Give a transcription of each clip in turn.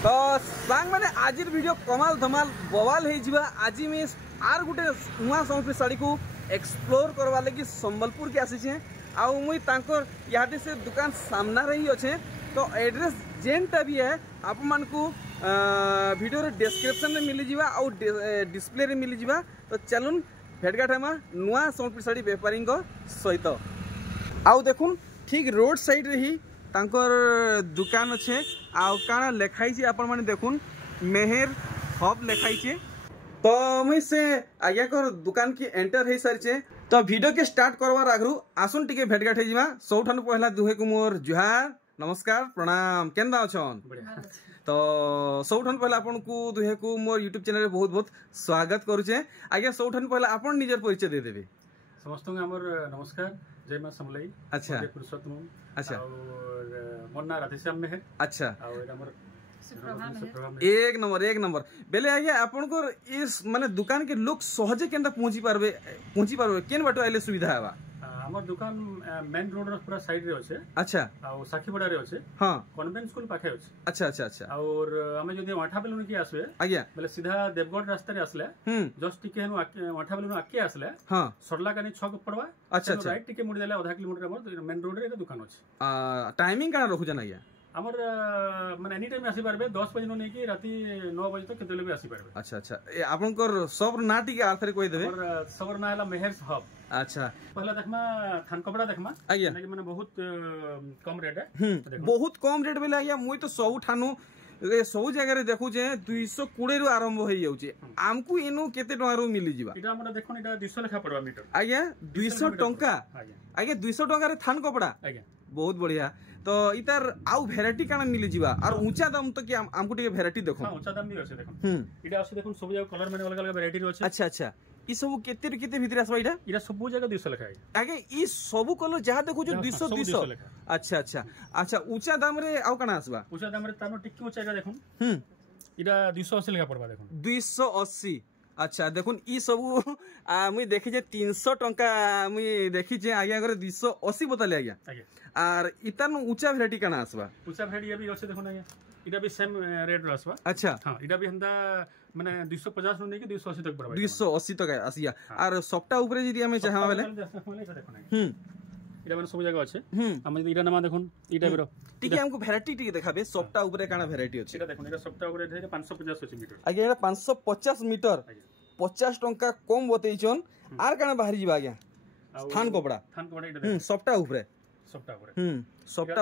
तो सांग मैंने आज वीडियो कमाल धमाल बवाल हो आज मैं आर गोटे नुआ संस्कृति साड़ी को एक्सप्लोर करवा लगी संबलपुर के आसी आउ मुई तांकर यादे से दुकान सामना रही अच्छे। तो एड्रेस जेनटा भी है आप मान को वीडियो रे डिस्क्रिप्शन में मिली जावा और डिस्प्ले रे मिली जावा। तो चलून भेटघाट हेमा नुआ संस्कृति साड़ी बेपारी सहित आउ देखुन ठीक रोड साइड रे ही तांकर दुकान अच्छे आउ काना लेखाई आपण माने देखुन मेहर हब लेखाई। तो मुई से आज्ञा कर दुकान की एंटर हो सारी। तो वीडियो के स्टार्ट करवार आगु आसुन टिके भेटघाट हो सबठान पहला दुहे को मोर जुहार नमस्कार प्रणाम केनदा अछन। तो सबठान पहला आपन को दुहे को मोर यूट्यूब चैनल में बहुत बहुत स्वागत करुचे। आज्ञा सबठान पहला आपन निजर परिचय दे देबे। समस्त हमर नमस्कार जय मां समलाई। अच्छा पुरुषोत्तम। अच्छा और मोर ना राधेश्याम में है। अच्छा और हमर एक नंबर बेले आज्ञा आपन को इस माने दुकान के लोग सहजे केनता पहुंची पारबे केन बाटो आइले सुविधा हेबा। हमर दुकान मेन रोड रो पूरा साइड रे अछि। अच्छा आ साखीबड़ा रे अछि। हां कन्वेंट स्कूल पाखे अछि। अच्छा अच्छा अच्छा और हमें जदी वाठा बेलुन की आसबे आज्ञा बेले सीधा देवगढ़ रास्ता रे आसले जस्ट टिके हनु वाठा बेलुन आके आसले हां सरला कानी छक पड़वा। अच्छा अच्छा राइट टिके मुड़ी देले आधा किलोमीटर हमर मेन रोड रे दुकान अछि। टाइमिंग काना रखु जना आज्ञा हमर माने एनी टाइम आसी पारबे 10 बजे नै कि राती 9 बजे तक केतेले भी आसी पारबे। अच्छा अच्छा ए आपनकर सब नाटी के आर्थरे कोइ देबे। हमर सबर ना हला मेहर्स हब। अच्छा पहला देखमा थान कपड़ा देखमा आज्ञा माने बहुत कम रेट है। बहुत कम रेट बेले आज्ञा मुई तो सब ठानु सब जगह रे देखु जे 220 रु आरंभ होई जाउचे आमकु इनु केते टका रु मिली जिबा। इटा हमरा देखोन इटा 200 लेखा पड़वा मीटर आज्ञा 200 टंका आज्ञा 200 टका रे थान कपड़ा आज्ञा बहुत बढ़िया। तो इतार आउ वैरायटी काना मिली जिबा और ऊंचा दाम तो कि हमकु टिके वैरायटी देखो। हां ऊंचा दाम भी আছে দেখুন इटा আছে দেখুন सब जगह कलर में अलग अलग वैरायटी আছে। अच्छा अच्छा ई सब केते भीतर आसबा इटा इटा सब जगह 200 लेखा है आगे ई सब कलर जहां देखु जो 200 अच्छा अच्छा अच्छा ऊंचा दाम रे आउ काना आसबा ऊंचा दाम रे तानो टिक्की ऊंचा इटा देखुन इटा 280 लेखा पड़बा देखुन 280। अच्छा देखुन ई सब मुई देखि जे 300 टंका मुई देखि जे आज्ञा करे 280 बताले आज्ञा और इतन ऊंचा वैरायटी काना आसबा ऊंचा वैरायटी अभी আছে দেখুন आज्ञा इटा भी सेम रेट रो आसबा। अच्छा हां इटा भी हंदा माने 250 नै कि 280 तक पड़बा 280 तक आसिया और सप्ताह ऊपर जदी हमें चाहा वाले इटा माने सब जगह আছে हम जदी इटा नमा देखुन ई टाइप रो ठीक है हमको वैरायटी टिके देखाबे सप्ताह ऊपर काना वैरायटी अछि। इटा देखुन इटा सप्ताह ऊपर है 550 अछि मीटर आगे एटा 550 मीटर 50 टंका कम बतैछन आर काना बाहर जिबा आज्ञा थान कपड़ा इटा सप्ताह ऊपर सप्ताह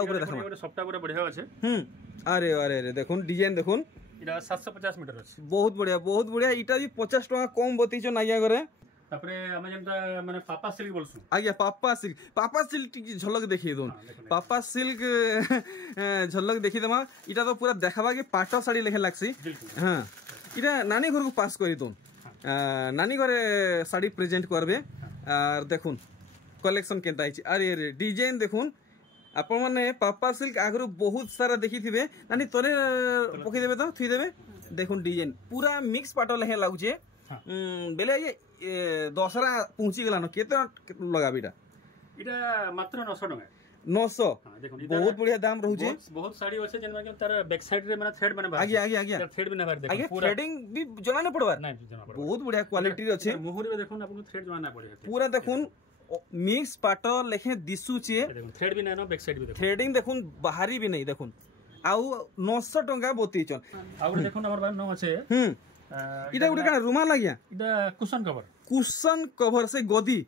ऊपर देखमा सप्ताह ऊपर बढ़िया আছে। अरे अरे अरे देखुन डिजाइन देखुन इटा 750 मीटर अछि बहुत बढ़िया इटा भी 50 टका कम बतैछन आज्ञा करे। तापरे हम जेंता माने पापा सिल्क बोलसु आज्ञा पापा सिल्क की झलक देखि दोन पापा सिल्क झलक देखि दमा इटा तो पूरा देखाबा के पाटो साड़ी लेखे लागसी। हां इटा नानी घर को पास करी दोन नानी घरे साड़ी प्रेजेंट करबे और देखुन कलेक्शन केनता है। अरे अरे डिजाइन देखुन आपण माने पापा सिल्क आगरो बहुत सारा देखि थिबे नानी तोरे पकि देबे तो थुई देबे देखुन डिजाइन पूरा मिक्स पाटो लेहे लागुचे बेले ये दसरा पहुंची गला न केते लगाबीटा इटा मात्र 900 टका 900 बहुत बढ़िया दाम रहउचे। बहुत साड़ी होसे जेनमा कि तार बैक साइड रे माने थ्रेड माने आगे थ्रेड भी ना बाहर देखो पूरा थ्रेडिंग भी जना न पड़वा नहीं जना पड़वा बहुत बढ़िया क्वालिटी रे अछि। मोहरी में देखुन आपन थ्रेड जना पड़े पूरा देखुन मिक्स पाटो लेखे दिसुचे थ्रेड भी ना बैक साइड भी देखो थ्रेडिंग देखुन बाहरी भी नहीं देखुन आउ 900 टका बतीचन आउ देखुन हमर बार न আছে इटा गुटे का रुमाल लागिया इटा कुशन कवर से गदी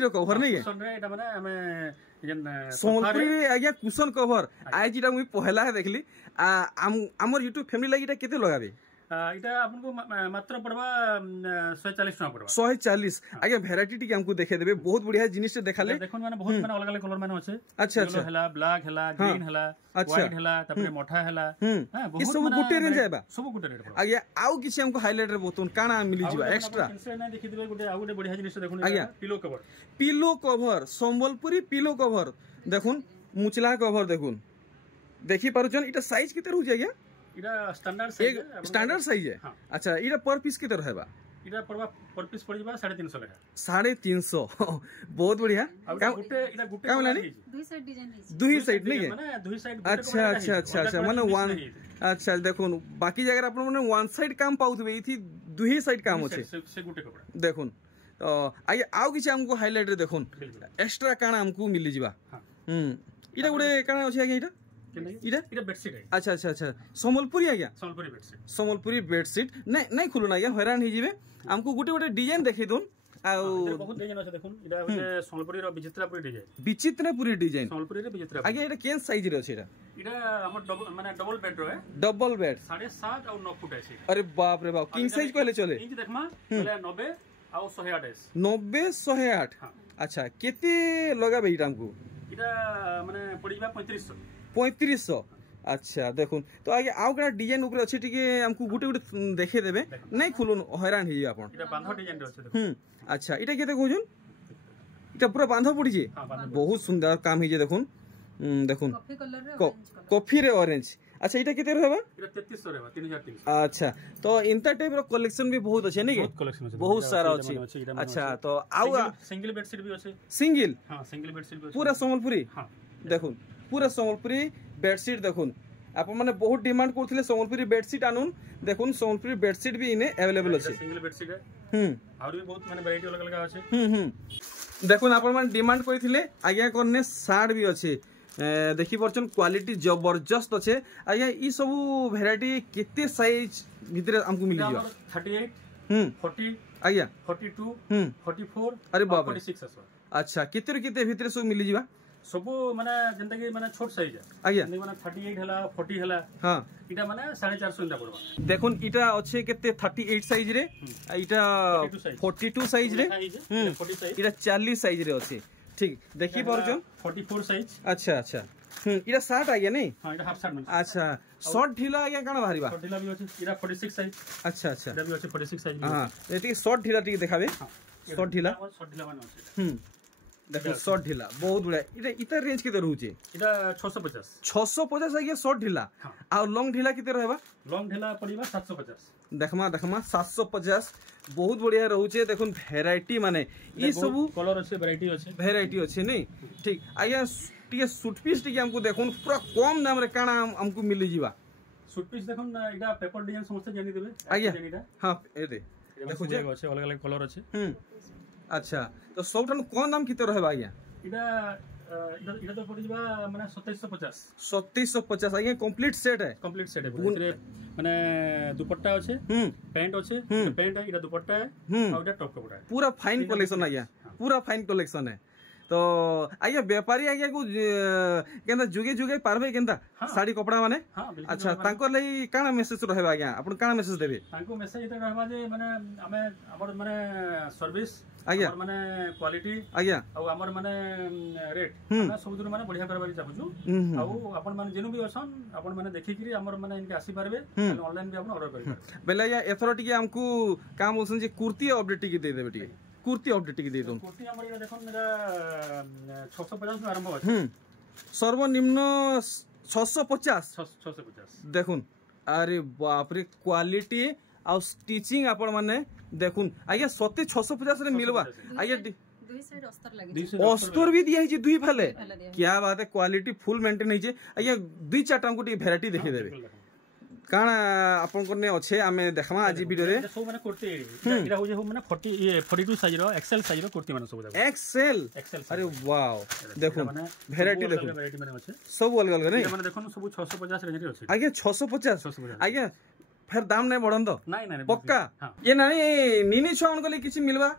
रो कवर नहीं है कुशन रे इटा माने हमें जन सोनपुरी रे आज्ञा कुशन कवर आज इटा मुई पहला देखली हमर YouTube फैमिली लागि इटा केते लगाबे इटा आपनको मात्र पड़वा 140 टका पड़वा 140 आगे वैरायटी टी हमको देखे देबे बहुत बढ़िया जिनिस देखाले देखन माने बहुत माने अलग अलग कलर माने আছে। अच्छा अच्छा हला ब्लैक हला ग्रीन हला व्हाइट हला तापरे मोठा हला हां बहुत सब गुटे रेंज आबा सब गुटे रेट आगे आउ किसी हमको हाइलाइट रे बोतन काना मिली जिबा एक्स्ट्रा ना देखि देबे गुटे आउ गुटे बढ़िया जिनिस देखुन pillow cover Sambalpuri pillow cover देखुन मुचला कवर देखुन देखि पारुचन इटा साइज केते रहउ जाय इटा स्टैंडर्ड साइज है। अच्छा इटा पर पीस केते रहबा इटा पड़वा पर पीस पड़ जिबा 350 लगा 350 बहुत बढ़िया गुटे इटा गुटे का मिलानी दुई साइड डिजाइन है दुई साइड नहीं माने दुई साइड अच्छा अच्छा अच्छा अच्छा माने वन अच्छा देखो बाकी जगह अपन माने वन साइड काम पाउथबे इथि दुई साइड काम होचे से गुटे कपड़ा देखो तो आइ आउ किछ हमको हाइलाइट रे देखो एक्स्ट्रा काना हमको मिली जिबा इटा गुटे काना होचे आगे इटा इटा बेडशीट है अच्छा अच्छा अच्छा सम्बलपुरी आज्ञा सम्बलपुरी बेडशीट नहीं खुलुन आज्ञा हैरान हो जिवे हमको गुटे गुटे डिजाइन देखै दोन बहुत डिजाइन আছে দেখুন এটা হচ্ছে সম্বলপুরীর বিচিত্রাপুরী ডিজাइन সম্বলপুরীর বিচিত্রাপুরী আগে এটা কেন সাইজ রে আছে এটা আমার মানে ডবল বেড রহে ডবল বেড 7.5 আর 9 ফুট আছে अरे बाप रे बाप किंग साइज कहले चले इंच देखमा पहले 90 আর 108 আছে 90 108 अच्छा केते लगाबे इटा हमको এটা মানে পড়িবা 3500 अच्छा देखुन तो आगे आउ करा डिजाइन ऊपर अछि टिके हमको गुटे गुटे देखे देबे नहीं खुलुन हैरान ही आपन इटा बांधो डिजाइन रे अछि देखो अच्छा इटा केते कहउछन इटा पूरा बांधो पड़ी जे बहुत सुंदर काम ही जे देखुन देखुन कॉफी रे ऑरेंज अच्छा इटा केते रहबा इटा 3300 रहबा 3300 अच्छा तो इंता टाइप रो कलेक्शन भी बहुत अछि नहीं बहुत सारा अछि अच्छा तो आउ सिंगल बेडशीट भी अछि सिंगल हां सिंगल बेडशीट भी पूरा सम्बलपुरी हां देखुन पूरा सम्बलपुरी बेडशीट देखुन आप माने बहुत डिमांड करथिले सम्बलपुरी बेडशीट आनुन देखुन सम्बलपुरी बेडशीट भी इने अवेलेबल अछि सिंगल बेडशीट है और भी बहुत माने वैरायटी अलग अलग अछि देखुन आप माने डिमांड करथिले आज्ञा करने सार्ट भी अछि देखि परछन क्वालिटी जबरदस्त अछि आज्ञा ई सब वैरायटी केते साइज भीतर हमको मिल जियो 38 40 आज्ञा 42 44 अरे बाप रे 46 असो अच्छा केते भीतर सब मिल जिबा सब माने जंता कि माने छोट साइज है आज्ञा माने 38 हला 40 हला हां इटा माने 450 इंदा पड़बा देखुन इटा अच्छे केते 38 साइज रे इटा 42 साइज रे इटा 40 साइज रे अच्छे ठीक देखि परछन 44 साइज अच्छा अच्छा इटा शर्ट आ गया नहीं हां इटा हाफ शर्ट अच्छा शॉर्ट ढीला आ गया काना बाहरीबा शॉर्ट ढीला भी अछि इटा 46 साइज अच्छा अच्छा इटा भी अछि 46 साइज हां एटी शॉर्ट ढीला टिके देखाबे शॉर्ट ढीला माने अछि देखो शॉर्ट ढीला बहुत बड़ा इता रेंज केते रहउचे इटा 650 आ गया शॉर्ट ढीला आ लॉन्ग ढीला केते रहबा लॉन्ग ढीला पड़ीबा 750 देखमा 750 बहुत बढ़िया रहउचे देखुन वैरायटी माने ई सब कलर अछि वैरायटी अछि नहीं ठीक आया टिके सूट पीस टिके हमको देखुन पूरा कम दाम रे काना हमको मिली जीवा सूट पीस देखुन इटा पेपर डिजाइन समस्त जानि देबे आया हां एते देखो जे अछि अलग अलग कलर अछि अच्छा तो सबटन कोन दाम किते रहबा आज्ञा इटा तो पड़ जिबा माने 2750 आज्ञा कंप्लीट सेट है माने दुपट्टा अछि पैंट अछि पैंट है इटा दुपट्टा है और इटा टॉप कपड़ा है पूरा फाइन कलेक्शन आज्ञा पूरा फाइन कलेक्शन है तो आज्ञा व्यापारी आज्ञा को केंदा जुगे जुगे पारबे केंदा साड़ी कपड़ा माने अच्छा तांको लई काना मेसेज रहबा आज्ञा अपन काना मेसेज देबे तांको मेसेज इता रहबा जे माने हमें हमर माने सर्विस आज्ञा माने क्वालिटी आज्ञा और हमर माने रेट हम सब दूर माने बढ़िया करबारी चाहछु और अपन माने जेनु भी असन अपन माने देखि कि हमर माने इनके आसी पारबे ऑनलाइन भी अपन ऑर्डर करि बेला या एथरो टिके हमको काम होसन जे कुर्ती अपडेट टिके दे देबे टिके कुर्ती अपडेट टिके दे दोन कुर्ती हमर इरा देखन मेरा 650 में आरंभ है सर्वनिम्न 650 देखुन अरे बाप रे क्वालिटी और स्टिचिंग आपण माने देखुन आज्ञा सते 650 रे मिलबा आज्ञा दुई साइड अस्तर लागि अस्तर भी दिया है दुई फाले क्या बात है क्वालिटी फुल मेंटेन है आज्ञा दुई चारटा हमको टी वैरायटी देखि देबे काना आपन कोने अच्छे आमे देखमा आज वीडियो रे सब माने कुर्ती इरा हो जे माने 40 ये 42 साइज रो एक्सएल साइज रो कुर्ती माने सब एक्सएल अरे वाओ देखो वैरायटी देखो वैरायटी माने আছে सब अलग अलग नहीं माने देखो सब 650 रेंज रे আছে आगे 650 आगे फिर दाम नहीं बढ़न दो नहीं पक्का ये नानी नीनी छुआन को किछि मिलबा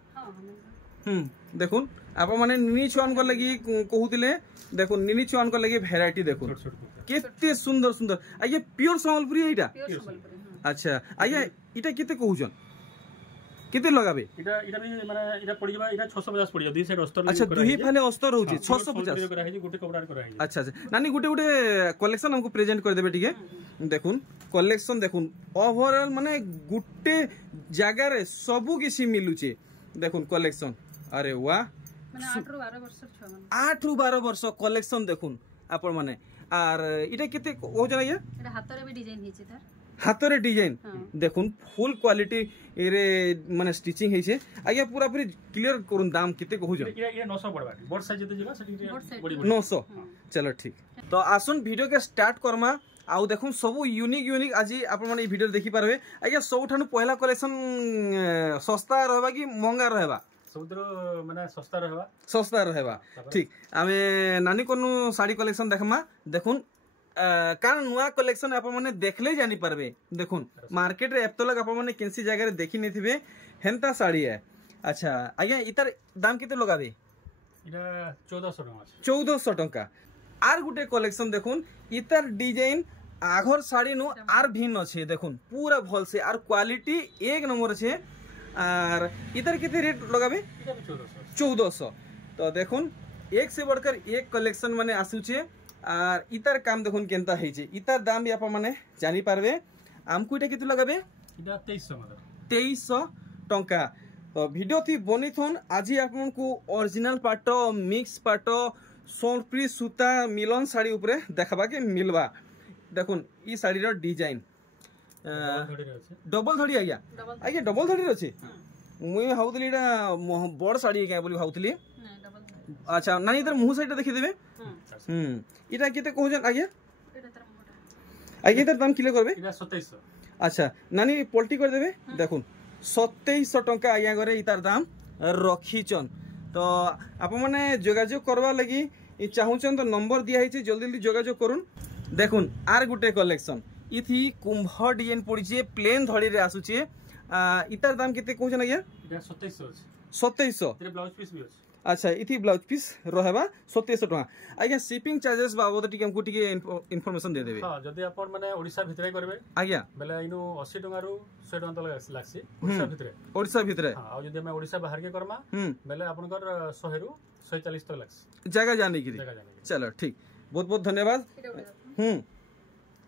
देखुन आप माने नीनी छुआन को लगी कहूतिले देखुन नीनी छुआन को लगी वैरायटी देखुन केते सुंदर सुंदर आइए प्योर सम्बलपुरी एटा अच्छा आइए इटा केते कहउजन केते लगाबे इटा भी माने इटा पड़ी जबा इटा 650 पड़ी दुई साइड अस्तर अच्छा दुई फाले अस्तर होची 650 करा है गुटे कपड़ा करा है अच्छा अच्छा नानी गुटे गुटे कलेक्शन हमको प्रेजेंट कर देबे ठीक है देखुन कलेक्शन देखुन ओवरऑल माने गुटे जगह रे सबु किछि मिलुचे देखुन कलेक्शन अरे वाह माने 8 रु 12 वर्ष छ माने 8 रु 12 वर्ष कलेक्शन देखुन आपण माने आर इटा केते हो जाय एटा हाथ रे भी डिजाइन हिचे तार हाथ डिजाइन देखुन फुल क्वालिटी रे माने स्टिचिंग है छे आज्ञा पूरा पूरी क्लियर करून दाम केते कहू जो ये 900 पड़बा बड़ साइज जते जिबा सेठी बड़ी 900 चलो ठीक तो आसुन वीडियो के स्टार्ट करमा आउ देखुन सब यूनिक आज आपण माने वीडियो देखि पारबे आज्ञा सबठानु पहला कलेक्शन सस्ता रहबा कि महंगा रहबा समुद्र माने सस्ता रहबा ठीक आमे नानी कोनु साड़ी कलेक्शन देखमा देखुन कारण नुआ कलेक्शन आप मैंने देखले जानी पारबे देखुन मार्केट रे एप्तलक आप मैंने केनसी जगह रे देखि नै थिबे हेंता साड़ी है अच्छा आज्ञा इतार दाम केते लगाबे इरा 1400 टका 1400 टका आर गुटे कलेक्शन देखुन इतार डिजाइन आघर साड़ी नु आर भिन्न छे देखुन पूरा भल से आर क्वालिटी एक नंबर छे आर इतार केते रेट लगाबे 1400 तो देखुन एक से बढ़कर एक कलेक्शन माने आसु छे आर इतार काम देखुन केनता है छे इतार दाम भी आप माने जानी पारबे आमको इटा केते लगाबे इटा 2300 मतलब 2300 टंका तो वीडियो थी बनी थन आज आपन को ओरिजिनल पाटो मिक्स पाटो सोनप्री सूता मिलन साड़ी ऊपर देखबा के मिलबा देखुन ई साड़ी रो डिजाइन डबल धड़ी आज्ञा डबल धड़ी अछि मुई हाउतली इटा बड़ साड़ी के बोली भाउतली अच्छा नानी इधर मुंह साइड देखि देबे इटा केते कहजन आज्ञा इधर दाम किले करबे इटा 2700 अच्छा नानी पलटी कर देबे देखुन 2700 टंका आज्ञा करे इतार दाम रखीचन तो आप माने जोगाजोग करवा लगी चाहूचन तो नंबर दिया है जल्दी जल्दी जोगाजोग करुन देखुन are Gute collection इथि Kumbh design पड़ी प्लेन धड़ी रे आसुचे इतार दाम केते कहजन आज्ञा इटा 2700 2700 तेरे ब्लाउज पीस भी अछि अच्छा इथि ब्लाउज पीस रहबा 2700 टका आज्ञा शिपिंग चार्जेस बाबद टिके हमको टिके इन्फॉर्मेशन दे देबे हां जदी आपण माने ओडिसा भितरे करबे आज्ञा बेले इनु 80 टका रु 100 टका तक लागसी ओडिसा भितरे हां आ जदी मैं ओडिसा बाहर के करमा बेले आपनकर 100 रु 140 तक लागसी जगह जाने की चलो ठीक बहुत बहुत धन्यवाद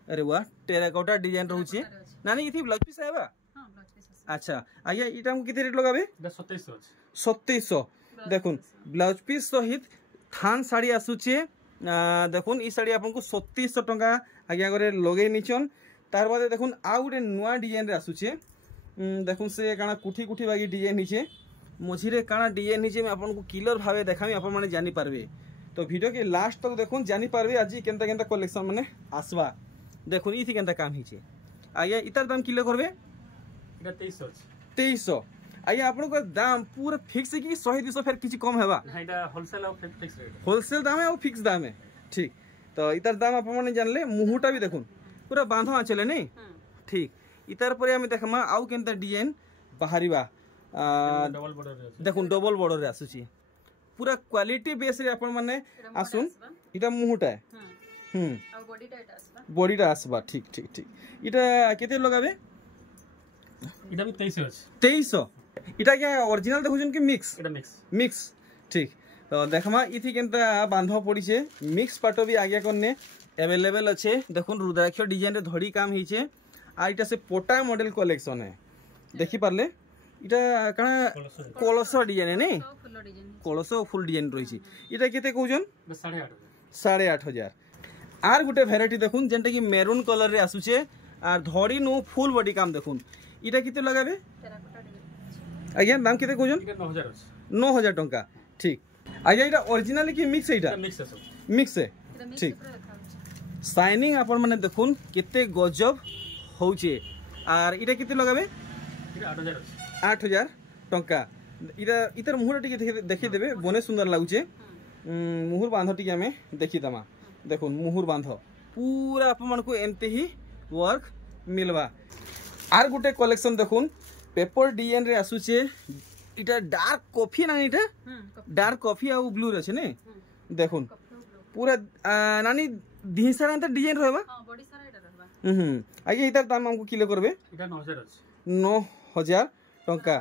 अरे वाह टेराकोटा डिजाइन रहउची नानी इथि ब्लाउज पीस आबा हां ब्लाउज पीस अच्छा आज्ञा इटा हमको किते रेट लगाबे 2700 देखुन ब्लाउज पीस सहित थान साड़ी आसुचे देखुन ई साड़ी आपन को 3700 टका आज्ञा करे लगे निचन तार बाद देखुन आ गुटे नुआ डिजाइन रे आसुचे देखुन से काना कुठी कुठी बागी डिजाइन हिचे मझिरे काना डिजाइन हिचे मैं आपन को क्लियर भावे देखामी आपन माने जानी पारबे तो वीडियो के लास्ट तक देखुन जानी पारबे आज केनता केनता कलेक्शन माने आसबा देखुन इथि केनता काम हिचे आज्ञा इतार दाम किलो करबे इटा 2300 आज्ञा आपन दाम पूरा फिक्स है कि 100-200 फिर किछि कम हेबा ना इटा होलसेल और फिक्स रेट होलसेल दाम है और फिक्स दाम है ठीक तो इतार दाम आप माने जानले मुहुटा भी देखुन पूरा बांधो चले नहीं ठीक इतार पर हम देखमा आउ केनता डिजाइन बाहरीबा डबल बॉर्डर रे देखुन डबल बॉर्डर रे आसुची पूरा क्वालिटी बेस रे अपन माने आसुन इटा मुहुटा है और बॉडीटा आसबा ठीक ठीक ठीक इटा केते लगाबे इटा भी 2300 इटा क्या ओरिजिनल देखुजन कि मिक्स इटा मिक्स ठीक तो देखमा इथि केनता बांधो पड़ी छे मिक्स पाटो भी आज्ञा करने अवेलेबल अच्छे देखुन रुद्राक्ष डिजाइन रे धड़ी काम हिचे आ इटा से पोटा मॉडल कलेक्शन है देखि पारले इटा कणा कलश डिजाइन है नहीं कलश फुल डिजाइन रही छी इटा केते कहउजन 8500 आर गुटे वैरायटी देखुन जेंटा कि मेरून कलर रे आसुचे आर धड़ी नु फुल बॉडी काम देखुन इटा केते लगाबे आज्ञा दाम केते कहउजन 9000 टंका ठीक आज्ञा इटा ओरिजिनल कि मिक्स है इटा मिक्स है ठीक शाइनिंग आपण माने देखुन केते गजब होउचे आर इटा केते लगाबे इटा 8000 टंका इटा इतर मुहर टिके देखि देबे बने सुंदर लागुचे मुहुर बांधो टिके हमें देखि दमा देखुन मुहुर बांधो पूरा अपन को एमते ही वर्क मिलवा आर गुटे कलेक्शन देखुन पेपर डिजाइन रे आसुचे इटा डार्क कॉफी ना इटा डार्क कॉफी आ ब्लू रे छे ने देखुन पूरा नानी दिहसारा अंत डिजाइन रहबा हां बॉडी सारा इटा रहबा आगे इतार दाम हमको किलो करबे इटा 9000 टंका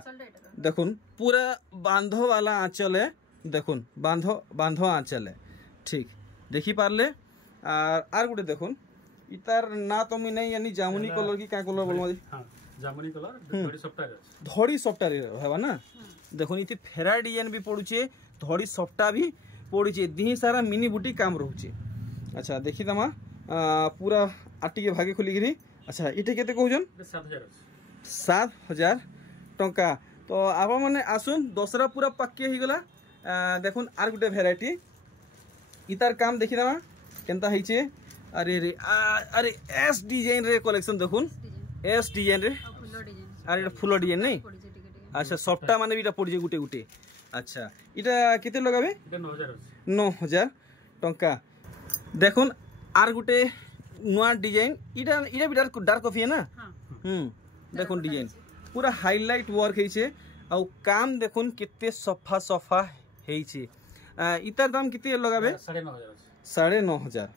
देखुन पूरा बांधो वाला आंचल है देखुन बांधो आंचल है ठीक देखि पारले आर गुटे देखुन इतार ना तो मी नहीं यानी जामुनी कलर की का कलर बोलमा हां जामुनी कलर धड़ी सफ्टा हेबा ना देखुन इति फेरा डिजाइन भी पडुचे धड़ी सफ्टा भी पडुचे दिही सारा मिनी बुटी काम रहउचे अच्छा देखि तमा पूरा आटी के भागे खुली गिरी अच्छा इटे केते कहउजन 7000 टंका तो आप माने आसुन दसरा पूरा पक्के ही गला देखुन आर गुटे भेराइटी इतार काम देखि दमा केनता हिचे अरे रे अरे एस डिजाइन रे कलेक्शन देखुन एस डिजाइन रे अरे फुल डिजाइन नहीं अच्छा सफ्टा माने बिटा पड़ जे गुटे गुटे अच्छा इटा केते लगाबे 9000 टंका देखुन आर गुटे नुआ डिजाइन इटा इटा भी डार्क कॉफी है ना देखुन डिजाइन पूरा हाईलाइट वर्क हेचे आ काम देखुन कितने सफा सफा हेचे इतार दाम कितने लगाबे 9500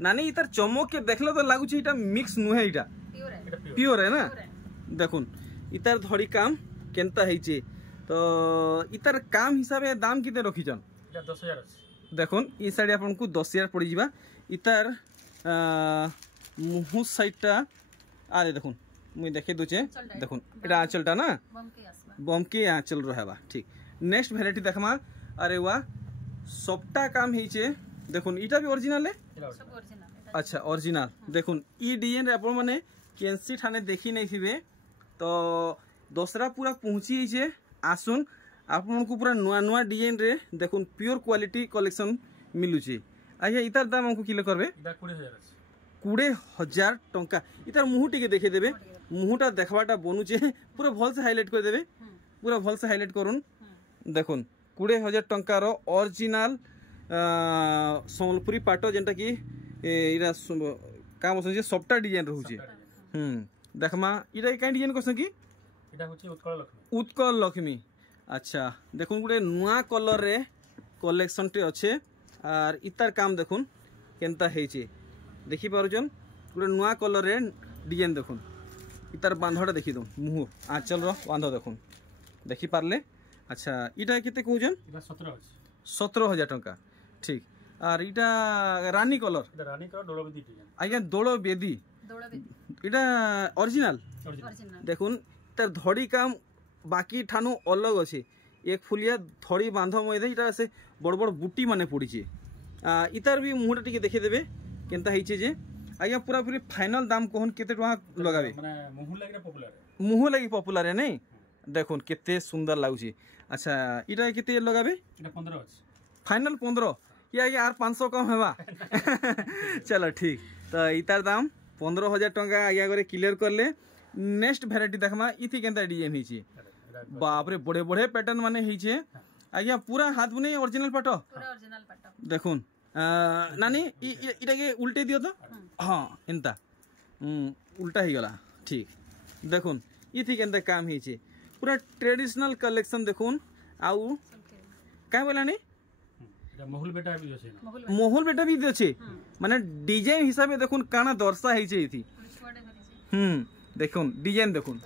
नानी इतार चमक के देखले तो लागु छी इटा मिक्स नुहे इटा प्योर है ना देखुन इतार धड़ी काम केनता हेचे तो इतार काम हिसाबे दाम किते रखिजन 10000 देखुन ई साइड आपन को 10000 पड़ी जिबा इतार मुहु साइडटा आरे देखुन मुई देखे दुचे देखुन एटा आंचलटा ना बमके आंचल रहबा ठीक नेक्स्ट वैरायटी देखमा अरे वाह सबटा काम हेचे देखुन इटा भी ओरिजिनल है अच्छा ओरिजिनल देखुन ई डिजाइन रे आपन माने केंसी ठाने देखि नै थिबे तो दूसरा पूरा पहुंची हेचे आसुन आपन को पूरा नुआ नुआ डिजाइन रे देखुन प्योर क्वालिटी कलेक्शन मिलुची आया इतार दाम हमको किलो करबे 20000 टंका इतार मुहु टिके देखे देबे मुहुटा देखबाटा बनुचे पूरा भल से हाईलाइट कर देबे पूरा भल से हाईलाइट करूँ देखुन 20000 टंकार ओरिजिनल संबलपुरी पाट जेनटा कि इरा काम होसे सबटा डिजाइन रहउचे देखमा इरा काई डिजाइन कोसन कि इटा होची उत्कल लक्ष्मी अच्छा देखुन गुटे नुआ कलर रे कलेक्शन टे अच्छे और इतार काम देखुन केनता हेचे देखि पारुचन गुटे नुआ कलर रे डिजाइन देखुन इतार बांधटा देखि दो मुह आंचल रो बांध देखुन देखि पारले अच्छा इटा केते कहउजन 17000 टंका ठीक और इटा रानी कलर डोलो बेदी डिजाइन आज्ञा डोलो बेदी इटा ओरिजिनल देखुन तार धड़ी काम बाकी ठानु अलग अच्छे एक फुलिया धड़ी बांध मई इटा से बड़ बड़ बुटी माने पड़ी इतार भी मुहटा टिके देखे देबे केनता हिचे जे आज्ञा पूरा पूरी फाइनल दाम कहन केते टका लगाबे माने मुहु लागि पॉपुलर है नहीं देखुन केते सुंदर लागुची अच्छा इटा केते लगाबे इटा 15 अछि फाइनल 15 या यार 500 कम हेबा चलो ठीक तो इतार दाम 15000 टंका आज्ञा करे क्लियर करले नेक्स्ट वैरायटी देखमा इथि केनता डिजाइन हिची बाप रे बड़े बड़े पैटर्न माने हिचे आज्ञा पूरा हाथ बुने ओरिजिनल पाटो पूरा ओरिजिनल पाटो देखुन नानी इटा के उल्टे दियो तो हां एंता उल्टा ही गला ठीक देखुन इथि केनता काम हिचे पूरा ट्रेडिशनल कलेक्शन देखुन आउ का बोलानी मोहुल बेटा भी अछि मोहुल बेटा भी अछि माने डिजाइन हिसाबे देखुन काना दर्शा हिचे इथि देखुन डिजाइन देखुन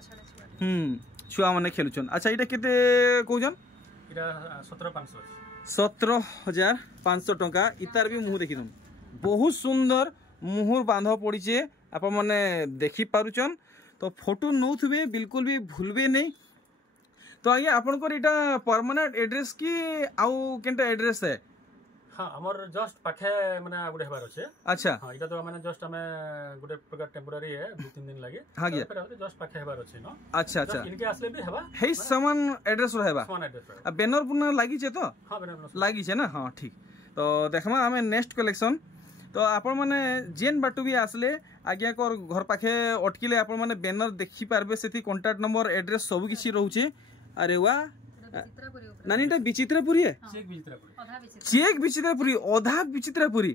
छुआ माने खेलुछन अच्छा इटा केते कहउजन इटा 17500 17500 टंका इतार भी मुह देखि दम बहुत सुंदर मुहुर बांध पड़ीचे आप माने देखि पारुचन तो फोटो नौथबे बिल्कुल भी भूलबे नहीं तो आज्ञा आपनकर इटा परमानेंट एड्रेस की आउ केनटा एड्रेस है हां हमर जस्ट पाखे माने गुडे हेबार अछि अच्छा हां इटा तो माने जस्ट हमें गुडे प्रकार टेम्पररी है 2-3 दिन लागे हां गया फिर जस्ट पाखे हेबार अछि न अच्छा अच्छा इनके असले भी हेबा हे समान एड्रेस रहेबा समान एड्रेस आ बैनर पुना लागी छे तो हां बैनर लागी छे ना हां ठीक तो देखमा हमें नेक्स्ट कलेक्शन तो आपण माने जेन बाटू भी आसले आज्ञा कर घर पाखे अटकिले आपण माने बैनर देखि पारबे सेति कांटेक्ट नंबर एड्रेस सब किछि रहउचे अरे वाह नानी टा विचित्रपुरी है चेक विचित्रपुरी आधा विचित्रपुरी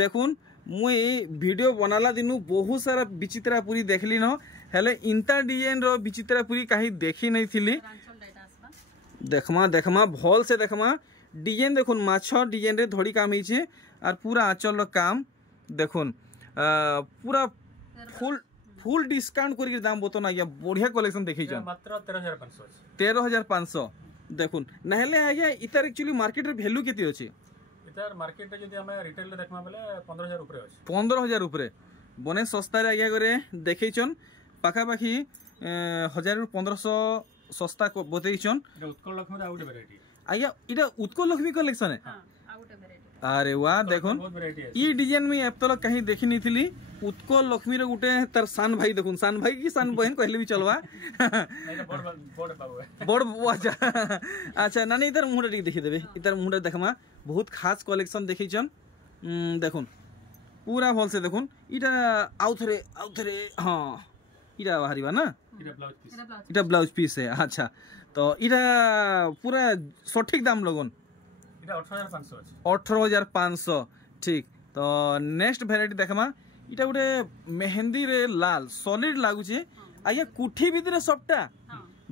देखुन मुई वीडियो बनाला दिनु बहुत सारा विचित्रपुरी देखली न हेले इंता डिजाइन रो विचित्रपुरी काहे देखी नहीं थिली देखमा देखमा भल से देखमा डिजाइन देखुन माछो डिजाइन रे धड़ी काम हिचे और पूरा आंचल रो काम देखुन पूरा फुल डिस्काउंट करके दाम बतन आज्ञा बढ़िया कलेक्शन देखी मात्र 13500 13500 देखुन नहले आज्ञा इतार एक्चुअली मार्केट रे वैल्यू केते अछि इतार मार्केट रे जदी हमें रिटेल रे देखमा बेले 15000 ऊपर अछि 15000 ऊपर बने सस्ता रे आज्ञा करे देखैछन पाखा पाखी 1000 रु 1500 सस्ता बतैछन उत्कल लक्ष्मी आउट वैरायटी आज्ञा इटा उत्कल लक्ष्मी कलेक्शन है हां आउट वैरायटी अरे वाह देखुन ई डिजाइन में अब तक कहीं देखी नहीं थी उत्कल लक्ष्मी रे गुटे तार सान भाई देखुन सान भाई की सान बहन कहले भी चलवा बड़ अच्छा अच्छा नानी इधर मुहटा टिक देखि देबे इधर मुहटा देखमा बहुत खास कलेक्शन देखि छन देखुन पूरा भल से देखुन इटा आउथरे हां इटा बाहरीबा ना इटा ब्लाउज पीस है अच्छा तो इटा पूरा सठिक दाम लगन इटा 18500 अछि 18500 ठीक तो नेक्स्ट वेराइटी देखमा इटा गुटे मेहंदी रे लाल सॉलिड लागु छे आया कुठी भीतर सबटा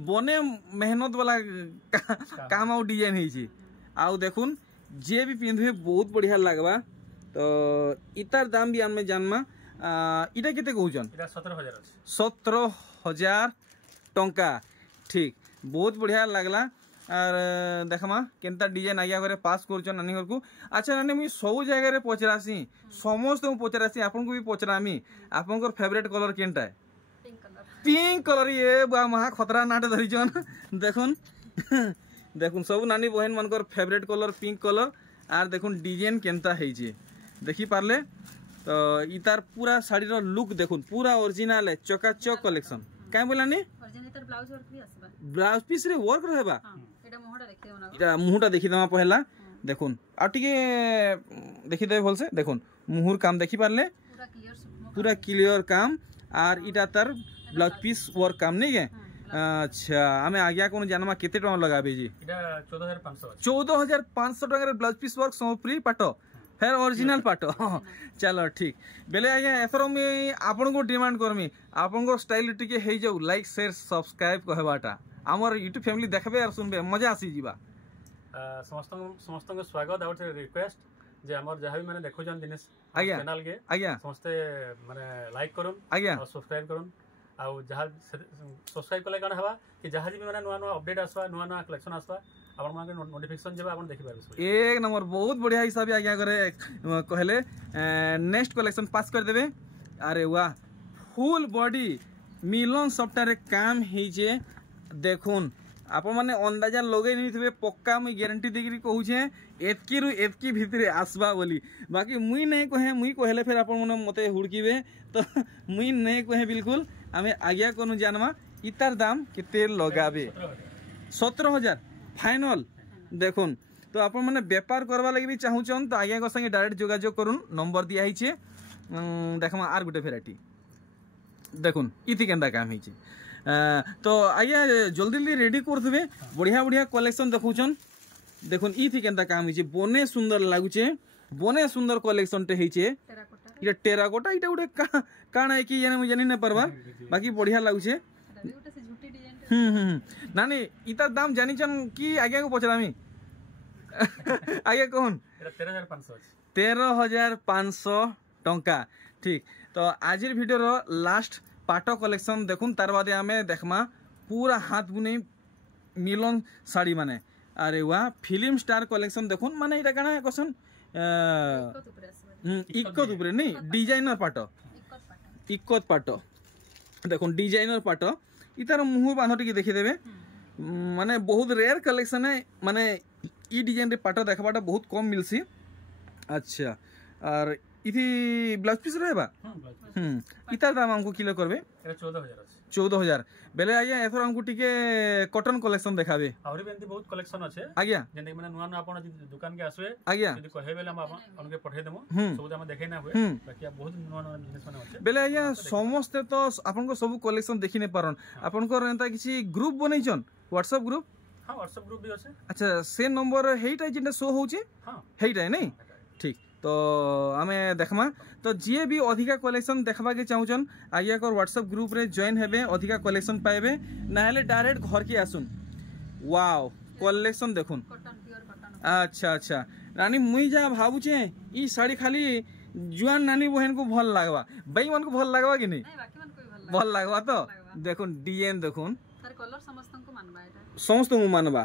बने मेहनत वाला काम आउ डिजाइन है छी आउ देखुन जे भी पिंधबे बहुत बढ़िया लागबा तो इतार दाम भी आमे जानमा इटा केते कहउछन इटा 17000 अछि 17000 टंका ठीक बहुत बढ़िया लागला और देखमा केनता डिजाइन आगे करे पास करछन नानी घर को अच्छा नानी मुई सब जगह रे पचरासी समस्त को पचरासी आपन को भी पचरामी आपन को फेवरेट कलर केनता है पिंक कलर ये बा महा खतरा नाटे धरिछन देखुन देखुन सब नानी बहन मनकर फेवरेट कलर पिंक कलर आर देखुन डिजाइन केनता है जे देखि पारले तो इतार पूरा साड़ी रो लुक देखुन पूरा ओरिजिनल है चकाचक कलेक्शन काय बोलानी ओरिजिनल ब्लाउज वर्क भी आसबा ब्लाउज पीस रे वर्क रहबा एटा मोहटा देखि देबो ना इटा मुहटा देखि दमा पहला देखुन आ टिके देखि देबे भल से देखुन मुहुर काम देखि पारले पूरा क्लियर काम आर इटा तार ब्लाउज पीस वर्क काम नहीं है अच्छा हमें आज्ञा कोन जानमा केते टका लगाबे जी इटा 14500 14500 टका रे ब्लाउज पीस वर्क समप्री पाटो फेर ओरिजिनल पाटो चलो ठीक बेले आज्ञा एथरो में आपन को डिमांड करमी आपन को स्टाइल टिके हे जाऊ लाइक शेयर सब्सक्राइब कहबाटा हमर YouTube फैमिली देखबे और सुनबे मजा आसी जीवा समस्त को स्वागत और रिक्वेस्ट जे हमर जहां भी माने देखो जन दिनेश आज्ञा चैनल के आज्ञा समस्त माने लाइक करूं आज्ञा और सब्सक्राइब करूं आ जहां सब्सक्राइब कले काना हवा कि जहां भी माने नुवा नुवा अपडेट आसवा नुवा नुवा कलेक्शन आसवा आपन माने नोटिफिकेशन जेबा आपन देखि पाबे एक नंबर बहुत बढ़िया हिसाब से आज्ञा करे कहले नेक्स्ट कलेक्शन पास कर देबे अरे वाह फुल बॉडी मिलन सफ्टवेयर काम हे जे देखुन आपण माने अंदाजा लगे नहीं थे पक्का मुई गारंटी देकरी कहू छे एतकी रु एतकी भितरे आसबा बोली बाकी मुई नहीं कहे मुई कहले फिर आपण माने मते हुड़कीबे तो मुई नहीं कहे बिल्कुल हमें आज्ञा कोनु जानवा इतार दाम केते लगाबे 17000 फाइनल देखुन तो आपण माने व्यापार करबा लागि भी चाहू छन तो आज्ञा को संगे डायरेक्ट जोगाजोग करूँ नंबर दिया ही छे देखमा आर गुटे वेराइटी देखुन इति केंदा काम ही छे तो आज्ञा जल्दी जल्दी रेडी करथबे बढ़िया बढ़िया कलेक्शन देखुछन देखुन इति केंदा काम ही छे बने सुंदर लागु छे बने सुंदर कलेक्शन टे ही छे इटा टेराकोटा इटा उडे काना है कि जानी न परबा बाकी बढ़िया लागु छे नानी इता दाम जानी छन कि आगे को पचरामी आगे कौन 13500 टंका ठीक तो आज वीडियो रो लास्ट पाटो कलेक्शन देखुन तार बादे हमें देखमा पूरा हाथ बुने मिलन साड़ी माने अरे वाह फिल्म स्टार कलेक्शन देखुन माने इटा काना क्वेश्चन इक्कत ऊपर नहीं डिजाइनर पाटो इक्कत पाटो देखुन डिजाइनर पाटो इतार मुह बांध टिके देखि देबे माने बहुत रेयर कलेक्शन है माने ई डिजाइन रे पाटो देखबाटा बहुत कम मिलसी अच्छा और इथि ब्लाउज पीस रहबा इतार दाम हमको किलो करबे 14000 बेले आज्ञा एथर हमको टिके कॉटन कलेक्शन देखाबे आउरी बेंती बहुत कलेक्शन अछि आज्ञा जेंते माने नुवा नुवा आपण दुकान के आसबे आज्ञा यदि कहे बेले हम उनके पठे देमो सब हम देखे ना होए बाकी बहुत नुवा नुवा जिनिस माने अछि बेले आज्ञा समस्त तो आपन को सब कलेक्शन देखि ने पारन आपन को एंता किछि ग्रुप बनैछन व्हाट्सएप ग्रुप हां व्हाट्सएप ग्रुप भी अछि अच्छा से नंबर हेइटा जेंटा शो होउचे हां हेइटा नहीं ठीक तो आमे देखमा तो जे भी अधिका कलेक्शन देखबा के चाहूचन आज्ञा कर व्हाट्सएप ग्रुप रे जॉइन हेबे अधिका कलेक्शन पाएबे ना हेले डायरेक्ट घर के आसुन वाओ कलेक्शन देखुन अच्छा अच्छा रानी मुई जा भाबुचे ई साड़ी खाली जुआन नानी बहन को भल लागबा बई मन को भल लागबा कि नहीं बाकी मन को भल लागबा तो देखुन डिजाइन देखुन तार कलर समस्त को मानबा एटा समस्त को मानबा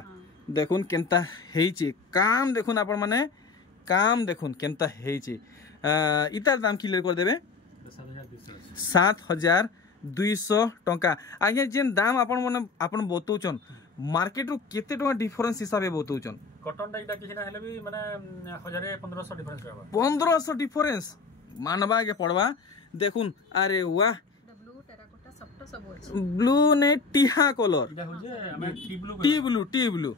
देखुन केनता हेइचे काम देखुन आपण माने काम देखुन केनता हेइचे इतार दाम क्लियर कर देबे 7200 टंका आगे जेन दाम आपण माने आपण बतौचन मार्केट रो केते टका डिफरेंस हिसाबे बतौछन कॉटन टा इटा किछ ना हेले भी माने 1000 1500 डिफरेंस रहबा 1500 डिफरेंस मानबा के पड़वा देखुन अरे वाह ब्लू टेराकोटा सफ्ट सब अछि ब्लू ने टिहा कलर इटा हो जे हमें टी ब्लू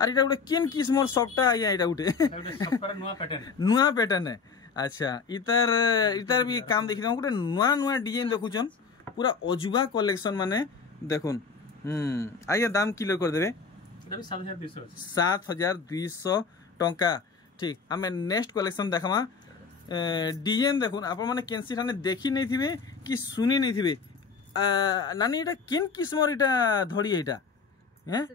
अरे इटा गुटे केन किस्मर सफ्टा आया इटा गुटे सफ्टवेयर नुआ पैटर्न है अच्छा इतर भी काम देखि गुटे नुआ डिजाइन देखुछन पूरा अजुबा कलेक्शन माने देखुन आइए दाम किलो कर देबे 7200 टंका ठीक हमें नेक्स्ट कलेक्शन देखमा डिजाइन देखुन आपण माने केनसी थाने देखि नै थिबे कि सुनी नै थिबे नानी इटा केन किस्मर इटा धड़ी इटा हैं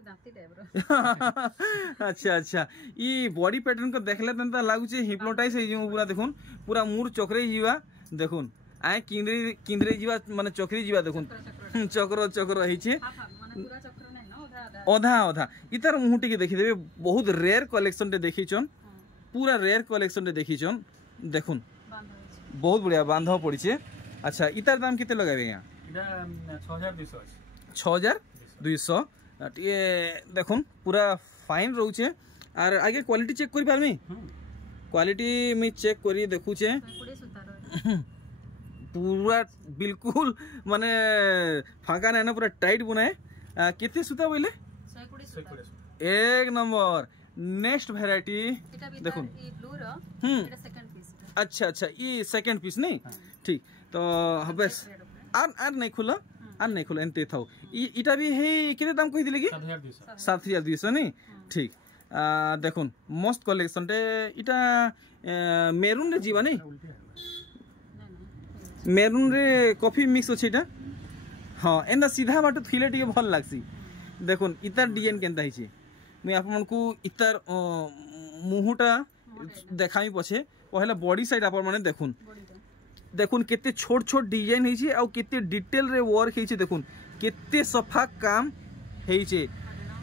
अच्छा अच्छा ई बॉडी पैटर्न को देखले तंता लागुचे हिप्नोटाइज हे जो पूरा देखुन पूरा मूर चक्रे जीवा देखुन आए किंद्रे जीवा माने चक्री जीवा देखुन चक्र हिचे ओधा इतार मुहुटी के देखि देबे बहुत रेयर कलेक्शन टे देखिचन पूरा रेयर कलेक्शन टे देखिचन देखुन बहुत बढ़िया बांधव पड़िछे अच्छा इतार दाम किते लगाबे या इटा 6200 ये देखुन पूरा फाइन रोचे आर आगे क्वालिटी चेक करि पारमी क्वालिटी में चेक करी देखुचे पूरा बिल्कुल माने फाका नै ना पूरा टाइट बुनाए केते सुता बोले 1 नंबर नेक्स्ट वैरायटी देखुन अच्छा ये सेकंड पीस नहीं ठीक तो बस आर नहीं खुला एंते थाओ इटा भी हे केते दाम कहि दिले कि 7200 नहीं ठीक देखुन मस्त कलेक्शन टे इटा मेरून रे जीवा नहीं मेरून रे कॉफी मिक्स अछि इटा हां एंदा सीधा बाट थिले टिके भल लागसी देखुन इतार डिजाइन केनता हिचे मैं आपन को इतार मुहुटा देखाई पछे पहले बॉडी साइड आपन माने देखुन केते छोट डिजाइन हिचे आ केते डिटेल रे वर्क हिचे देखुन केते सफा काम हिचे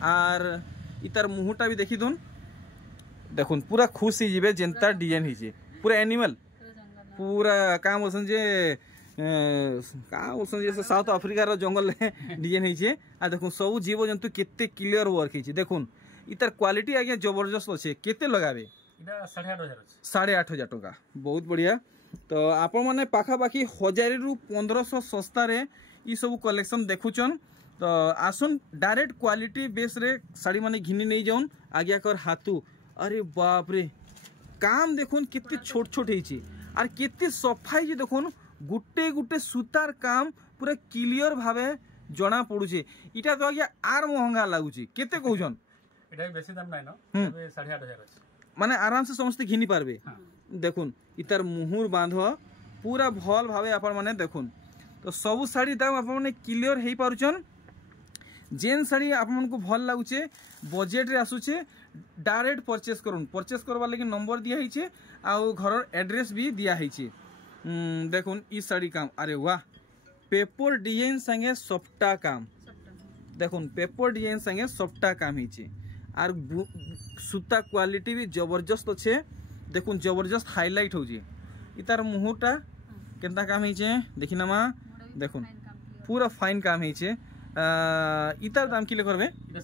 आर इतार मुहुटा भी देखि दोन देखुन पूरा खुश ही जिबे जेंता डिजाइन हिचे पूरा एनिमल पूरा काम ओसन जे साउथ अफ्रीका रो जंगल डिजाइन हिचे आ देखुन सब जीव जंतु केते क्लियर वर्क हिचे देखुन इतार क्वालिटी आगे जबरदस्त अछि केते लगाबे इटा 8500 टका बहुत बढ़िया तो आपण माने पाखा पाखी 1000 रु 1500 सस्ता रे ई सब कलेक्शन देखुचन तो आसुन डायरेक्ट क्वालिटी बेस रे साड़ी माने घिनी नहीं जाउन आज्ञा कर हाथू अरे बाप रे काम देखुन कितने छोट हिची आर कितने सफाई जे देखुन गुटे सुतार काम पूरा क्लियर भावे जना पड़ुचे इटा तो आज्ञा आर महंगा लागुची केते कहउछन एटा बेसी दाम नै न 8500 अछि माने आराम से समस्त घिनी पारबे देखुन इतार मुहुर बांध पूरा भल भावे आपण माने देखुन तो सब साड़ी दाम आपण माने क्लियर हेई पारुचन जेन साड़ी आपण को भल लागुचे बजेट रे आसुचे डायरेक्ट परचेस करबा लागि नंबर दिया हिचे आ घर एड्रेस भी दिया हिचे देखुन ई साड़ी काम अरे वाह पेपर डिजाइन संगे सफ्टा काम देखुन पेपर डिजाइन संगे सफ्टा काम हिचे आर सूता क्वालिटी भी जबरदस्त अच्छे देखुन जबरदस्त हाईलाइट होजी इतार मुहुटा केनता काम हिचे देखिना मा देखुन पूरा फाइन काम हिचे इतार दाम किले करबे इटा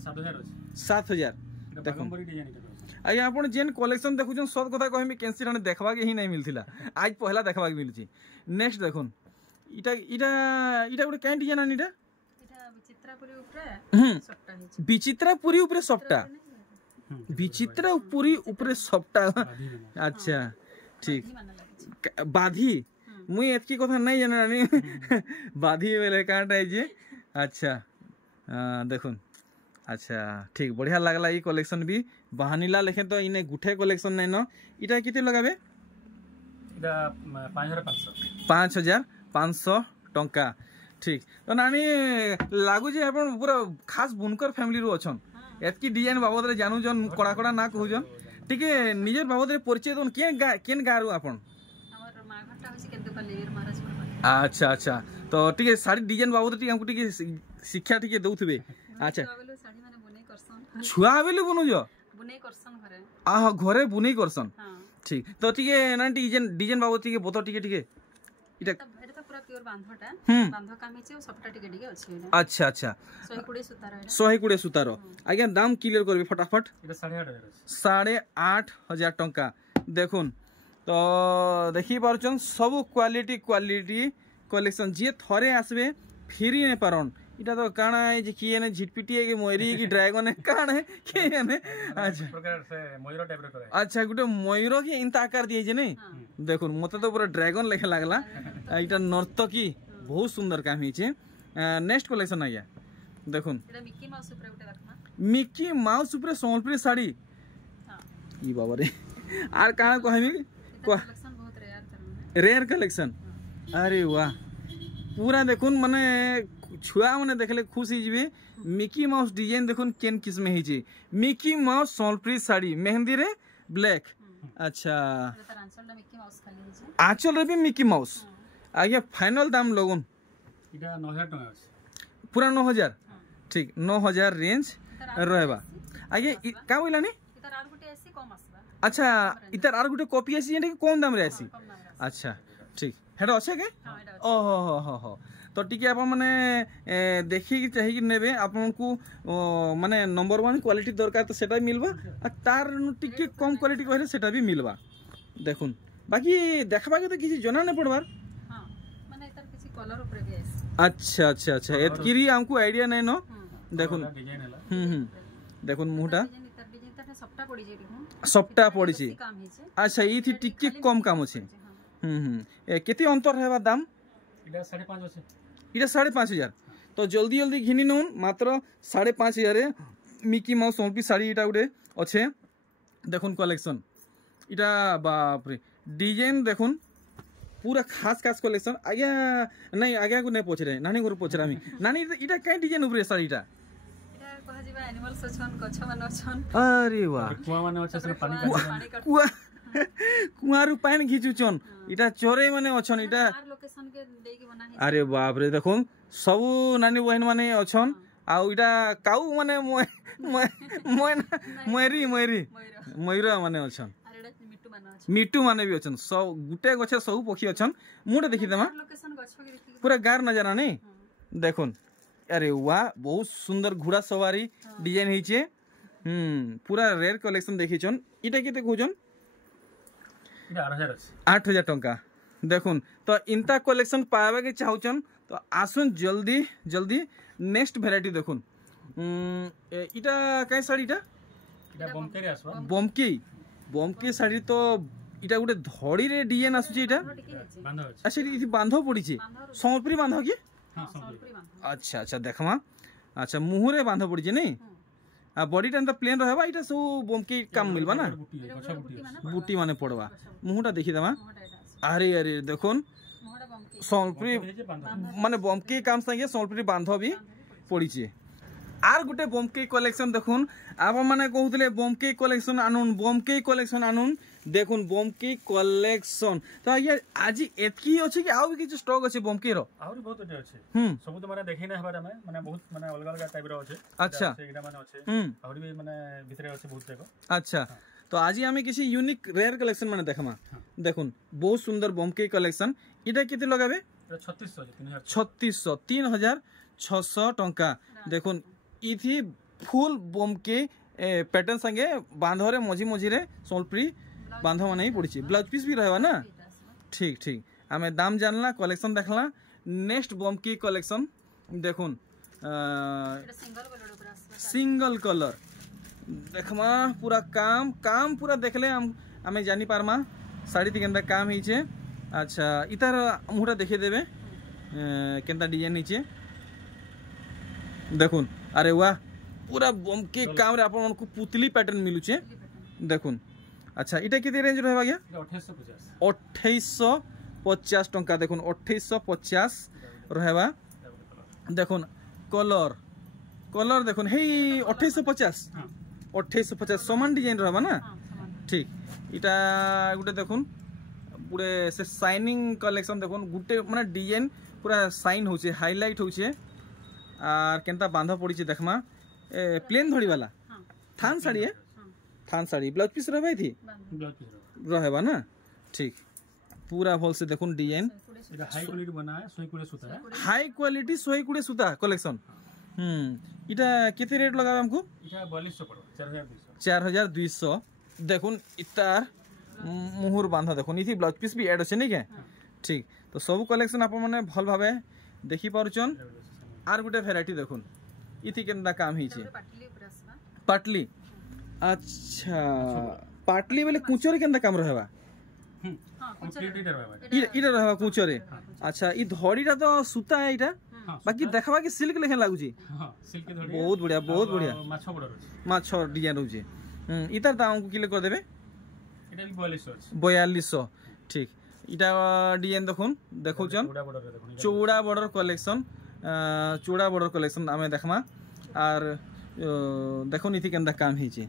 7000 देखुन आया आपण जेन कलेक्शन देखुछन सब कथा कहमी कैंसी राने देखबा के ही नहीं मिलथिला आज पहला देखबा के मिलची नेक्स्ट देखुन इटा गुटे कैन डिजाइन आनीटा विचित्रापुरी ऊपर सफ्टा विचित्रापुरी ऊपर सफ्टा अच्छा ठीक बाधी मुई एतकी कथा नहीं जानानी बाधी बेले काटा है जे अच्छा देखुन अच्छा ठीक बढ़िया लागला ई कलेक्शन भी बहानीला लेखे तो इने गुठे कलेक्शन नहीं न इटा किते लगाबे इटा 5500 टंका ठीक तो नानी लागु जे अपन पूरा खास बुनकर फैमिली रो अछन एतकी डिजाइन बाबद रे जानू जन कड़ा कड़ा ना कहू जन ठीक है निजर बाबद रे परिचय दोन केन गारू अपन हमर माघटा होसी केदुपल्ली महाराज अच्छा अच्छा तो ठीक है साड़ी डिजाइन बाबद टी हमको ठीक शिक्षा ठीक दउथबे अच्छा साड़ी माने बुनै करसन छुआ बेले बुनु जो बुनै करसन घरे आह घरे बुनै करसन हां ठीक तो ठीक है ना डिजाइन बाबद ठीक बतो ठीक इटा एटा तो पूरा प्योर बांधोटा बांधो काम हिचे सबटा टिके टिके अछि अच्छा अच्छा 120 सुतार है 120 सुतार आज्ञा दाम क्लियर करबी फटाफट এটা 8,500 टंका देखुन तो देखि पारछन सब क्वालिटी कलेक्शन जे थरे आसबे फिरी ने पारन इटा तो काना है जे किए ने झिटपिटी है कि मोयरी की ड्रैगन है काना है के ने अच्छा प्रकार से मयूर टाइप रे करे अच्छा गुटे मयूर के इंता आकार दिए जे नहीं देखुन मते तो पूरा ड्रैगन लेखे लागला इटा नर्तकी बहुत सुंदर काम हिचे नेक्स्ट कलेक्शन आया देखुन एटा मिकी माउस ऊपर उठे रखना मिकी माउस ऊपर सोनपुरी साड़ी हां ई बाबा रे आर काना कहमी कलेक्शन बहुत रेयर कलेक्शन अरे वाह पूरा देखुन माने छुआ माने देखले खुश ही जीवे मिकी माउस डिजाइन देखुन केन किस्म हिचे मिकी माउस सोनपुरी साड़ी मेहंदी रे ब्लैक अच्छा आंचल रे भी मिकी माउस आगे फाइनल दाम लगन इटा 9000 टका अछि पूरा 9000 ठीक 9000 रेंज रहबा आगे का बोलानी इतर आर गुटे एसी कम आसबा अच्छा इतर आर गुटे कॉपी आसी जेटा कम दाम रे आसी अच्छा ठीक हेडा अच्छे के ओहो हो हो हो तो टिके आप माने देखि कि चाहि कि नेबे आपनको माने नंबर 1 क्वालिटी दरकार तो सेटा मिलबा आ तार टिके कम क्वालिटी कहले सेटा भी मिलबा देखुन बाकी देखबा के तो किसी जना नै पड़बार हां माने इतर किसी कलर ऊपर भी आसी अच्छा अच्छा अच्छा एतकिरी हमको आईडिया नै न देखुन देखुन मुहटा सबटा पड़ी जे सबटा पड़ी छी अच्छा ई थी टिके कम काम अछि केते अंतर रहबा दाम इटा 5.5 अछि इटा 5.5 तो जल्दी जल्दी घिनी नउन मात्र 5.5 मिकी माउस सोनपी साड़ी इटा उडे अच्छे देखुन कलेक्शन इटा बाप रे डिजाइन देखुन पूरा खास खास कलेक्शन आगे नहीं आगे को नहीं पहुंच रहे नानी घर पहुंच रहा नानी इटा कई डिजाइन ऊपर साड़ी इटा कहा जीवा एनिमल्स छन गछ मन छन अरे वाह कुआ माने अछि से पानी कुआ कुआरु पानी घिचुचन इटा चोरे माने अछन इटा लोकेशन के दे के बना अरे बाप रे देखुन सब नानी बहन माने अछन आ इटा काऊ माने मयरी मयूरा माने अछन मिट्टू माने भी अछन सब गुटे गछे सब पक्षी अछन मुडे देखि देमा लोकेशन गछ के देखि पूरा गार नजारा नहीं देखुन अरे वाह बहुत सुंदर घोड़ा सवारी डिजाइन हिचे पूरा रेयर कलेक्शन देखिछन इटा केते कहजन 8,000 टंका देखुन तो इनता कलेक्शन पावे के चाहउचन तो आसुन जल्दी जल्दी नेक्स्ट वैरायटी देखुन इटा काय साड़ी इटा बमके रे आसबा बमके साड़ी तो इटा गुटे धड़ी रे डिजाइन आसु इटा बांधो अछि अच्छा इति बांधो पड़ी छी संपरी बांधो की हां संपरी अच्छा अच्छा देखमा अच्छा मुंह रे बांधो पड़ी छी नहीं आ बॉडी टाइम तो प्लेन रहबा इटा सब बमके काम मिलबा ना बूटी माने पड़वा मुहटा देखि देमा अरे अरे देखुन सोनपुरी माने बमके काम संगे सोनपुरी बांधो भी पड़ी छी आर गुटे बमके कलेक्शन देखुन आप माने कहउतले बमके कलेक्शन आनुन देखुन बमके कलेक्शन तो ये आज एतकी अछि कि आउ भी किछ स्टॉक अछि बमके रो आउर बहुत अछि सब तो माने देखि नै हबार माने बहुत माने अलग अलग टाइप रो अछि अच्छा सेगडा माने अछि आउर भी माने भितरे अछि बहुत जगह अच्छा तो आज हमें किसी यूनिक रेयर कलेक्शन माने देखमा देखुन बहुत सुंदर बमके कलेक्शन इटा केते लगाबे 3600 3600 टंका देखुन इथि फुल बमके पैटर्न संगे बांधरे मझी रे सोलप्री बांधो माने ही पड़ी ब्लाउज पीस भी रहबा ना ठीक ठीक हमें दाम जानला कलेक्शन देखला नेक्स्ट बमके कलेक्शन देखुन सिंगल कलर देखमा पूरा काम पूरा देखले हमें जानी पारमा साड़ी केंदा काम हिचे अच्छा इतार मुहटा देखे देबे केंदा डिजाइन हिचे देखुन अरे वाह पूरा बमके काम रे आपन को पुतली पैटर्न मिलुचे देखुन अच्छा इटा केते रेंज रहबा गया 2850 टंका देखुन 2850 रहबा देखुन कलर देखुन हे 2850 समान डिजाइन रहबा ना ठीक इटा गुटे देखुन पूरे से शाइनिंग कलेक्शन देखुन गुटे माने डिजाइन पूरा शाइन होचे हाईलाइट होचे आर केनता बांधा पड़ी छी देखमा प्लेन धड़ी वाला थान साड़ी है थान साड़ी ब्लाउज पीस रहबा थी रहबा ना ठीक पूरा भल से देखुन डिजाइन हाई क्वालिटी बना है 120 सूता है हाई क्वालिटी 120 सूता कलेक्शन इटा केते रेट लगाबे हमको इटा 4200 पड़ो 4200 4200 देखुन इतार मुहुर बांधा देखुन इथि ब्लाउज पीस भी ऐड अछि नै के ठीक तो सब कलेक्शन आप माने भल भाबे देखि पारुचन आर गुटे वैरायटी देखुन इथि केनदा काम ही छै पाटली अच्छा पाटली बेले कुचरे केनदा काम रहबा इटा रहबा कुचरे अच्छा ई धड़ीटा तो सूता है इटा बाकी देखबा कि सिल्क लेखन लागु छी सिल्क के धड़ी बहुत बढ़िया माछो बड़ रहछ माछो डिजाइन रहू छी इतार दाम को किले कर देबे इटा भी 4200 4200 ठीक इटा डिजाइन देखुन देखौचन चौड़ा बॉर्डर कलेक्शन चौड़ा बॉर्डर कलेक्शन आमे देखमा आर देखो नीति केनदा काम ही छी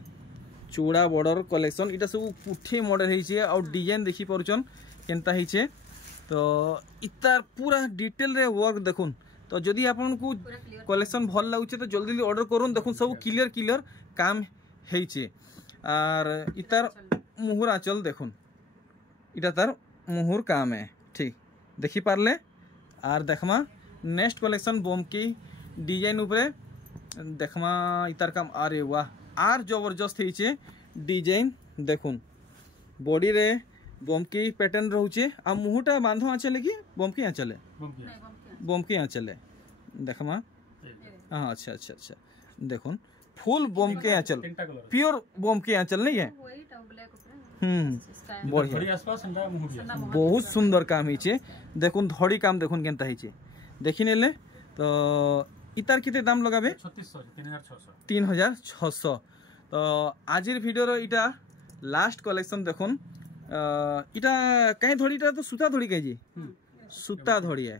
चौड़ा बॉर्डर कलेक्शन इटा सब पुठी मॉडल ही छी और डिजाइन देखि परुचन केनता ही छी तो इतार पूरा डिटेल रे वर्क देखुन तो जदि आपन को कलेक्शन भल लागु छी तो जल्दी ऑर्डर करूँ देखुन सब क्लियर काम है छी आर इतार मुहुर आंचल देखुन इटा तार मुहुर काम है ठीक देखि पारले आर देखमा नेक्स्ट कलेक्शन बोमकी डिजाइन ऊपर देखमा इतार काम अरे वाह आर जबरदस्त है डिजाइन देखुन बॉडी रे बोमकी पैटर्न रहउचे आ मुहुटा बांधो आंचले कि बोमकी आंचले बोमकी आंचले देखमा हां अच्छा देखुन फुल बोमकी आंचल प्योर बोमकी आंचल नहीं है बढ़िया बहुत सुंदर काम ही देखुन धड़ी काम देखुन केनता ही देखि नेले तो इतार किते दाम लगाबे 3600 तो आजिर वीडियो रो इटा लास्ट कलेक्शन देखुन इटा कहीं धड़ीटा तो सूता धड़ी कहि जी सूता धड़ी है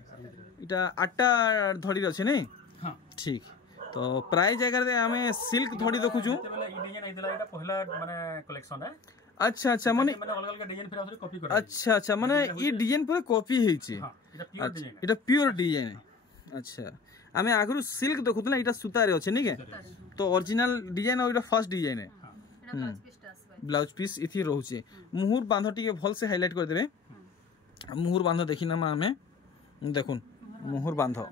इटा आटा धड़ी अछि नै हां ठीक तो प्राय जगह रे हमें सिल्क धड़ी देखुछु इटा पहला माने कलेक्शन है अच्छा माने अलग-अलग डिजाइन फिर आउथरे कॉपी कर अच्छा माने ई डिजाइन पूरा कॉपी है छी इटा प्योर डिजाइन है अच्छा आमे आगरु सिल्क देखुतला इटा सूता रे अछि नै के तो ओरिजिनल डिजाइन और इटा फर्स्ट डिजाइन है ब्लाउज पीस इथि रहउचे मुहुर बांधो टिके भल से हाईलाइट कर देबे मुहुर बांधो देखिना मा हमें देखुन मुहुर बांधो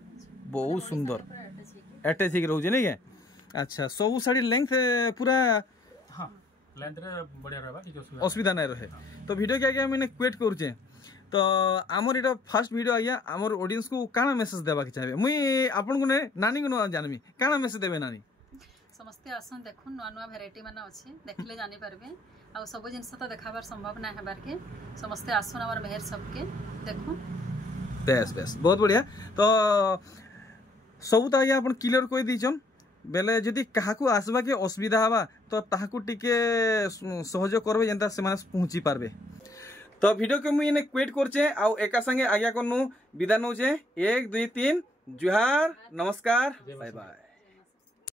बहुत सुंदर अटैच ही रहउचे नै के अच्छा सब साड़ी लेंथ पूरा हां लेंथ रे बढ़िया रहबा कि असुविधा नै रहे तो वीडियो के आगे मैंने क्वेट करूचे तो आमर इटा फर्स्ट वीडियो आया आमर ऑडियंस को काना मैसेज देबा के चाहे मुई आपन को नानी को जानमी काना मैसेज देबे नानी समस्ते आसन देखुन नुआ भेराइटी माने अछि देखले जानि परबे आ सब जिंस तो देखाबार संभव ना हेबार के समस्ते आसन हमर मेहर सबके देखुन बेस बहुत बढ़िया तो सब तो आया अपन क्लियर कोइ दिजन बेले जदि काहाकू आसबा के असुविधा हवा तो ताहाकू टिके सहयोग करबे जेंता से माने पहुंची पारबे तो वीडियो के मुई ने क्वेट करचे आ एका संगे आज्ञा करनु विदा नउचे 1 2 3 जुहार नमस्कार बाय बाय।